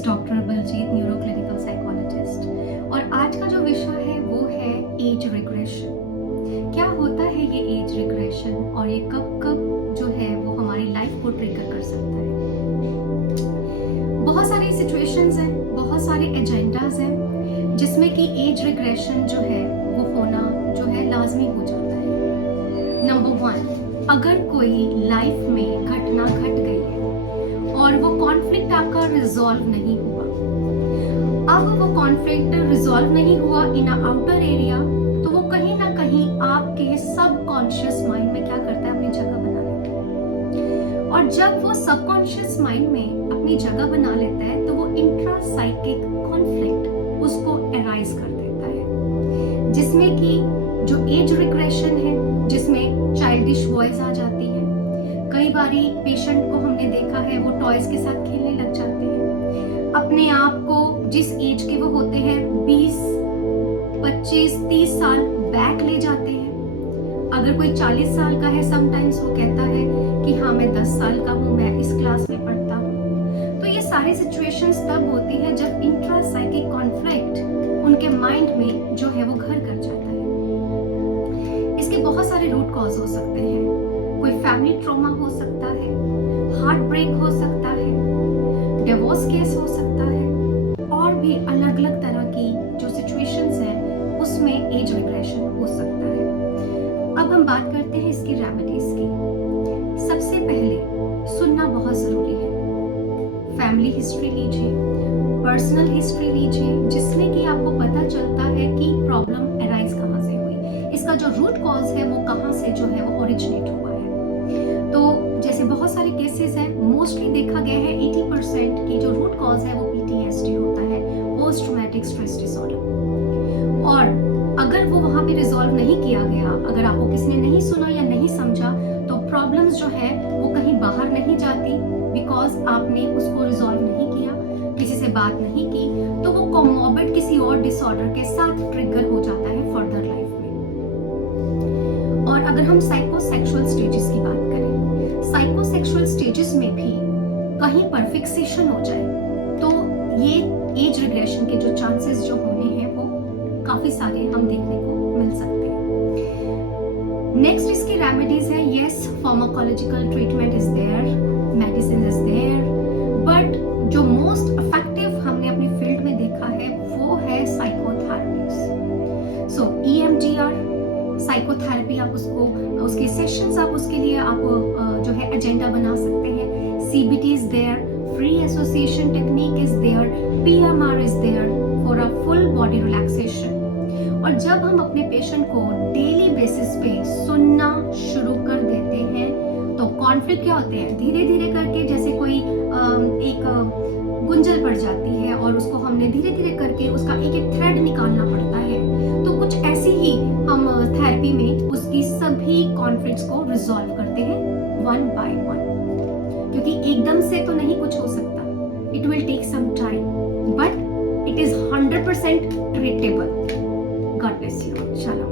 Is doctor Baljeet, neuro clinical psychologist. और आज का जो विषय है वो है एज रिग्रेशन। क्या होता है ये एज रिग्रेशन और ये कब कब जो है वो हमारी लाइफ को ट्रिगर कर सकता है। बहुत सारी सिचुएशंस हैं, बहुत सारे एजेंडाज हैं जिसमें कि एज रिग्रेशन जो है वो होना जो है लाजमी हो जाता है। नंबर 1, अगर कोई लाइफ में घटना घट गई है और वो कॉन्फ्लिक्ट आपका रिजॉल्व नहीं हुआ, अब वो कॉन्फ्लिक्ट रिजॉल्व नहीं हुआ इन आउटर एरिया, तो वो कहीं ना कहीं आपके सबकॉन्शियस माइंड में क्या करता है, अपनी जगह बना लेता है। और जब वो सबकॉन्शियस माइंड में अपनी जगह बना लेता है तो वो इंट्रासाइकिक कॉन्फ्लिक्ट उसको एराइज कर देता है, जिसमें कि जो एज रिग्रेशन है, जिसमें चाइल्डिश वॉइस आ जाती है। कई बारी पेशेंट को हमने देखा है वो टॉयज के साथ खेलने लग जाते हैं, अपने आप को जिस एज के वो होते हैं 20, 25, 30 साल बैक ले जाते हैं। अगर कोई 40 साल का है, समटाइम्स वो कहता है कि हाँ मैं 10 साल का हूँ, मैं इस क्लास में पढ़ता हूँ। तो ये सारी सिचुएशंस तब होती है जब इंट्रासाइकिक कॉन्फ्लिक्ट उनके माइंड में जो है वो घर कर जाता है। इसके बहुत सारे रूट कॉज हो सकते हैं। कोई फैमिली ट्रॉमा हो सकता है, हार्ट ब्रेक हो सकता है, डिवोर्स केस हो सकता है, और भी अलग अलग तरह की जो सिचुएशंस हैं उसमें एज रिग्रेशन हो सकता है। अब हम बात करते हैं इसकी रेमेडीज की। सबसे पहले सुनना बहुत जरूरी है। फैमिली हिस्ट्री लीजिए, पर्सनल हिस्ट्री लीजिए, जिसमें कि आपको पता चलता है कि प्रॉब्लम अराइज कहाँ से हुई, इसका जो रूट कॉज है वो कहाँ से जो है वो ओरिजिनेट हुआ है। तो जैसे बहुत सारे केसेस हैं, मोस्टली देखा गया है 80% की जो रूट कॉज है वो PTSD होता है, पोस्ट ट्रॉमेटिक स्ट्रेस डिसऑर्डर। और अगर वो वहां पे रिजॉल्व नहीं किया गया, अगर आपको किसी ने नहीं सुना या नहीं समझा, तो प्रॉब्लम्स जो है वो कहीं बाहर नहीं जाती, बिकॉज आपने उसको रिजॉल्व नहीं किया, किसी से बात नहीं की, तो वो कोमॉर्बिड किसी और डिसऑर्डर के साथ ट्रिगर हो जाता है फर्दर लाइफ में। और अगर हम साइकोसेक्सुअल स्टेजेस की बात करें, साइकोसेक्सुअल स्टेजेस में भी कहीं पर फिक्सेशन हो जाए तो ये एज रिग्रेशन के जो चांसेस जो होने हैं वो काफी सारे हम देखने को मिल सकते हैं। नेक्स्ट इसकी रेमेडीज है। Yes, pharmacological treatment is there, medicine is there, but जो मोस्ट इफेक्टिव हमने अपनी फील्ड में देखा है वो है साइकोथेरेपीज। सो EMDR साइकोथेरेपी, आप उसको उसके सेशंस आप उसके लिए आप जो है एजेंडा बना सकते हैं। CBT is there, free association technique is there, PMR is there for a full body relaxation. और जब हम अपने पेशेंट को डेली बेसिस पे सुनना शुरू कर देते हैं तो कॉन्फ्लिक्ट क्या होते हैं, धीरे धीरे करके जैसे कोई एक गुंजल पड़ जाती है और उसको हमने धीरे धीरे करके उसका एक एक थ्रेड निकालना पड़ता है। तो कुछ ऐसी ही हम थेरेपी में उसकी सभी कॉन्फ्लिक्ट्स को रिजॉल्व करते हैं वन बाय वन, क्योंकि एकदम से तो नहीं कुछ हो सकता। It will take some time, but it is 100% treatable. God bless you. चलो।